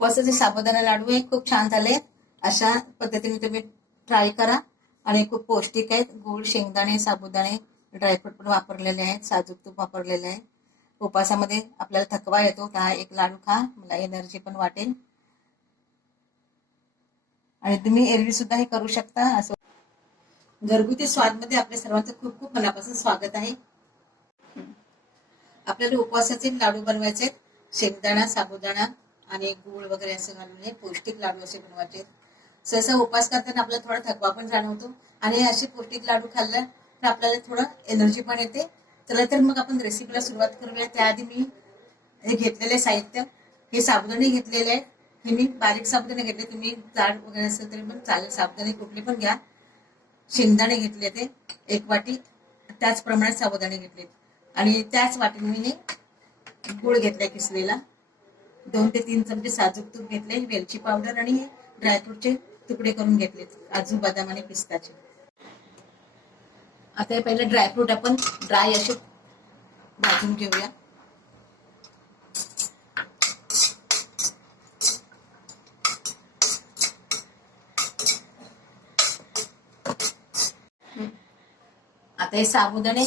उपवासाचे साबुदाणा लाडू हे खूप छान झाले. अशा पद्धतीने तुम्ही ट्राय करा. आणि खूप पौष्टिक आहेत. गुळ शेंगदाणे साबुदाणे ड्रायफ्रूट पण वापरलेले आहेत. साजूक तूप वापरलेले आहे. उपवासामध्ये आपल्याला थकवा येतो का एक लाडू खा. मला एनर्जी पण वाटेल. आणि तुम्ही एरवी सुद्धा हे करू शकता. असं घरगुती स्वादमध्ये आपल्या सर्वांचं खूप खूप मनापासून स्वागत आहे. आपल्याला उपवासाचे लाडू बनवायचे शेंगदाणा साबुदाणा आणि गूळ वगैरे असं घालून हे पौष्टिक लाडू असे बनवायचे. सहसा उपवास करताना आपल्याला थोडा थकवा पण जाणवतो. आणि असे पौष्टिक लाडू खाल्लं तर आपल्याला थोडं एनर्जी पण येते. चला तर मग आपण रेसिपीला सुरुवात करूया. त्याआधी मी हे घेतलेले साहित्य. हे साबुदाणे घेतलेले आहे हे मी बारीक साबुदाणे घेतले. तुम्ही जाड वगैरे असेल तरी पण चालेल. साबुदाणे कुठले पण घ्या. शेंगदाणे घेतले ते एक वाटी. त्याच प्रमाणात साबुदाणे घेतले आणि त्याच वाटीने मी हे गुळ घेतलाय किसलेला. दोन ते तीन चमचे साजूक तूप घेतले वेलची पावडर आणि ड्रायफ्रूटचे तुकडे करून घेतले. काजू बदाम आणि पिस्ताचे. आता हे पहिले ड्रायफ्रूट आपण ड्राय असे भाजून घेऊया. आता हे साबुदाणे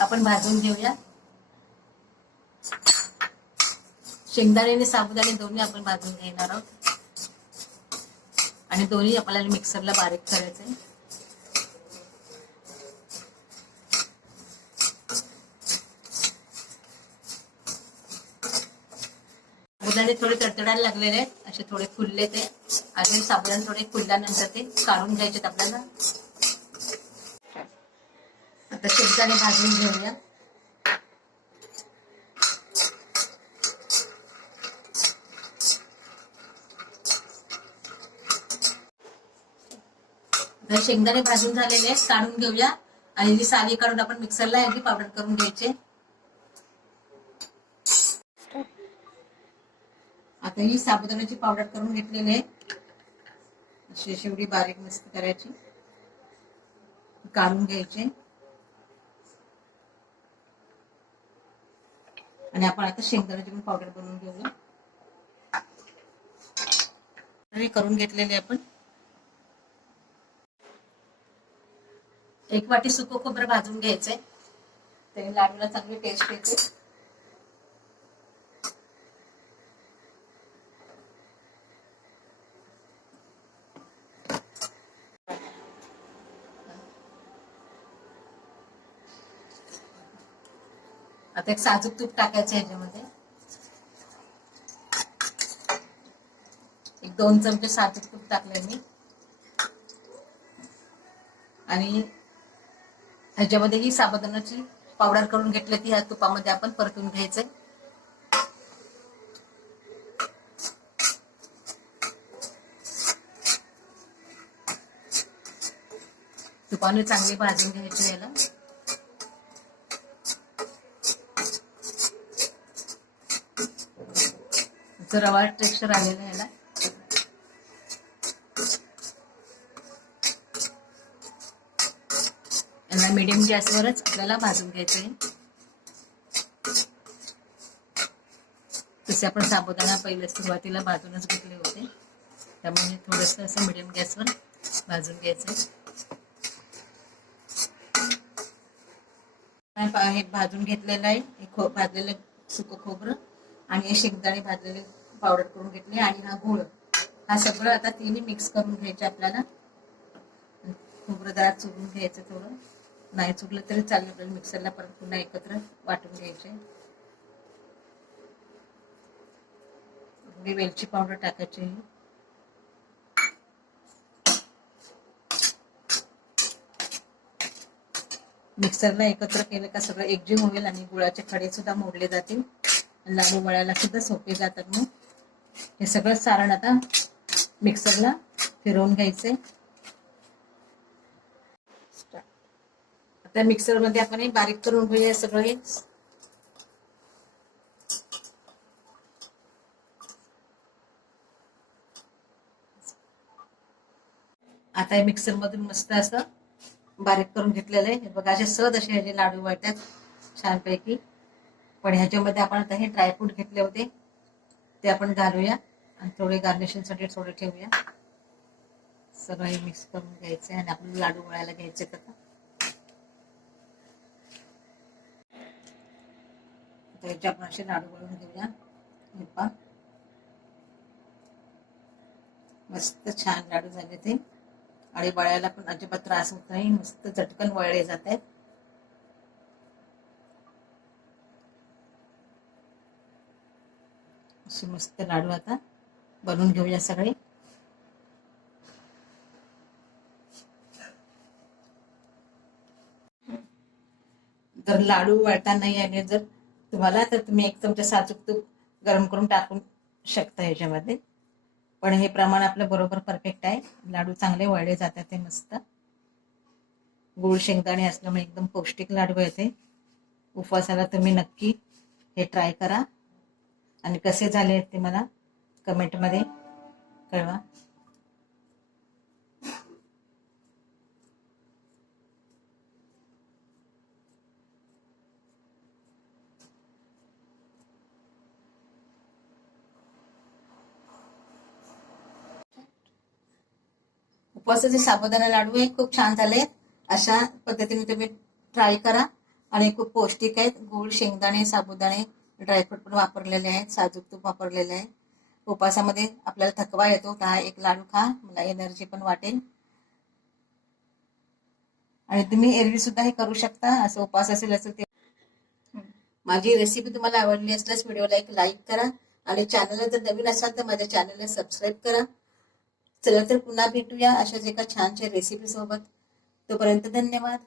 आपण भाजून घेऊया. शेंगदाणे आणि साबुदाणे दोन्ही आपण भाजून घेणार आहोत. आणि दोन्ही आपल्याला मिक्सरला बारीक करायचंय. साबुदाणे थोडे तडतडायला लागलेले आहेत. असे थोडे फुलले ते. अजून साबुदाणे थोडे फुलल्यानंतर ते काढून घ्यायचे आपल्याला. आता शेंगदाणे भाजून घेऊया. शेंगदाणे भाजून झालेले आहेत काढून घेऊया. आणि जी साली काढून आपण मिक्सरला याची पावडर करून घ्यायचे. आता ही साबुदाण्याची पावडर करून घेतलेली आहे. अशी शेवटी बारीक मस्त करायची. काढून घ्यायचे. आणि आपण आता शेंगदाण्याची पण पावडर बनवून घेऊया. करून घेतलेले आपण. एक वाटी सुकं खोबरं भाजून घ्यायचंय. ते लाडूला चांगली टेस्ट येते. आता एक साजूक तूप टाकायचं ह्याच्यामध्ये एक दोन चमचे साजूक तूप टाकले मी. आणि ह्याच्यामध्ये ही साबुदाण्याची पावडर करून घेतली ती ह्या तुपामध्ये आपण परतून घ्यायचंय. तुपाने चांगली भाजून घ्यायची याला. जर रवा टेक्स्चर आलेला याला. मिडियम गॅसवरच आपल्याला भाजून घ्यायचं आहे तसे आपण साबुदाणा पहिले सुरुवातीला भाजूनच घेतले होते. त्यामुळे थोडस असं मिडियम गॅसवर भाजून घ्यायचं हे भाजून घेतलेलं आहे. हे खो भाजलेलं सुकं खोबरं आणि हे शेंगदाणे भाजलेले पावडर करून घेतले आणि हा गुळ हा सगळं आता तिन्ही मिक्स करून घ्यायचे आपल्याला. खोबरं जरा चुरून घ्यायचं थोडं. नाही चुकलं तरी चालेल आपल्याला मिक्सरला परत पुन्हा एकत्र वाटून घ्यायचे. थोडी वेलची पावडर टाकायची मिक्सरला एकत्र केलं का सगळं एकजीव होईल आणि गुळाचे खडे सुद्धा मोडले जातील. लाडू वळायला सुद्धा सोपे जातात मग. हे सगळं सारण आता मिक्सरला फिरवून घ्यायचे. आता मिक्सरमध्ये आपण हे बारीक करून घेऊया सगळं हे. आता हे मिक्सर मधून मस्त असं बारीक करून घेतलेलं आहे. बघा असे सहज असे ह्याचे लाडू वळतात छानपैकी. पण ह्याच्यामध्ये आपण आता हे ड्रायफ्रूट घेतले होते. ते आपण घालूया आणि थोडे गार्निशिंगसाठी थोडे ठेवूया. सगळं हे मिक्स करून घ्यायचं आणि आपण लाडू वळायला घ्यायचे आता. तर त्याच्या आपण असे लाडू बनवून घेऊया. हे मस्त छान लाडू झाले ते. आणि वळायला पण अजिबात त्रास होत नाही. मस्त झटकन वळले जात आहेत. असे मस्त लाडू आता बनवून घेऊया सगळे. जर लाडू वाळता नाही जर तुम्हाला तर तुम्ही एक तुमच्या साजूक तूप गरम करून टाकून शकता ह्याच्यामध्ये. पण हे प्रमाण आपलं बरोबर परफेक्ट आहे. लाडू चांगले वळले जातात ते मस्त. गुळ शेंगदाणे असल्यामुळे एकदम पौष्टिक लाडू येते. उपवासाला तुम्ही नक्की हे ट्राय करा. आणि कसे झाले आहेत ते मला कमेंटमध्ये कळवा. उपवासाचे साबुदाणा लाडू हे खूप छान झाले अशा पद्धतीने तुम्ही ट्राय करा. आणि खूप पौष्टिक आहेत. गुळ शेंगदाणे साबुदाणे ड्रायफ्रूट पण वापरलेले आहेत. साजूक तूप वापरलेले आहे. उपासामध्ये आपल्याला थकवा येतो. का एक लाडू खा. मला एनर्जी पण वाटेल. आणि तुम्ही एरवी सुद्धा हे करू शकता. असं उपास असेल असं ते माझी रेसिपी तुम्हाला आवडली असल्यास व्हिडिओला एक लाईक करा. आणि चॅनलला जर नवीन असाल तर माझ्या चॅनलला सबस्क्राईब करा. चला तर पुन्हा भेटूया अशाच एका छानशा रेसिपी सोबत. तोपर्यंत धन्यवाद.